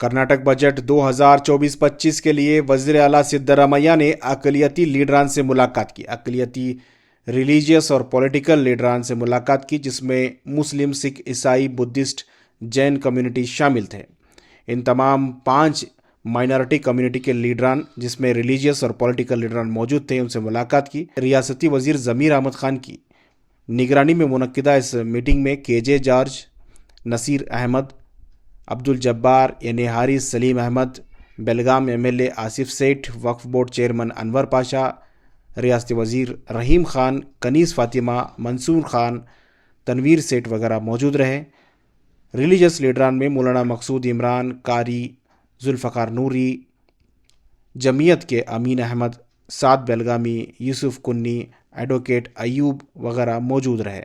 Karnataka budget 2024-25 کے لیے وزیر اعلیٰ سدرامیا نے اقلیتی لیڈران سے ملاقات کی. اقلیتی ریلیجیس اور پولیٹیکل لیڈران سے ملاقات کی، جس میں مسلم، سکھ، عیسائی، بدھسٹ، جین کمیونٹی شامل تھے. ان تمام 5 مائنارٹی کمیونٹی کے لیڈران، جس میں ریلیجیس اور پولیٹیکل لیڈران موجود تھے، ان سے ملاقات کی. ریاستی وزیر ضمیر احمد خان کی نگرانی میں منعقدہ اس میٹنگ میں کے جے جارج، نصیر احمد، عبد الجبار یعنی Haris, Salim Ahmed, Belgaum M L A Asif Seth, Waqf board chairman انور پاشا، ریاستی وزیر رحیم خان، کنیز فاطمہ، منصور خان، تنویر سیٹھ وغیرہ موجود رہے. ریلیجس لیڈران میں مولانا مقصود عمران، قاری ذوالفقار نوری، جمعیت کے امین احمد، سعد بیلگامی، یوسف کنی، ایڈوکیٹ ایوب وغیرہ موجود رہے.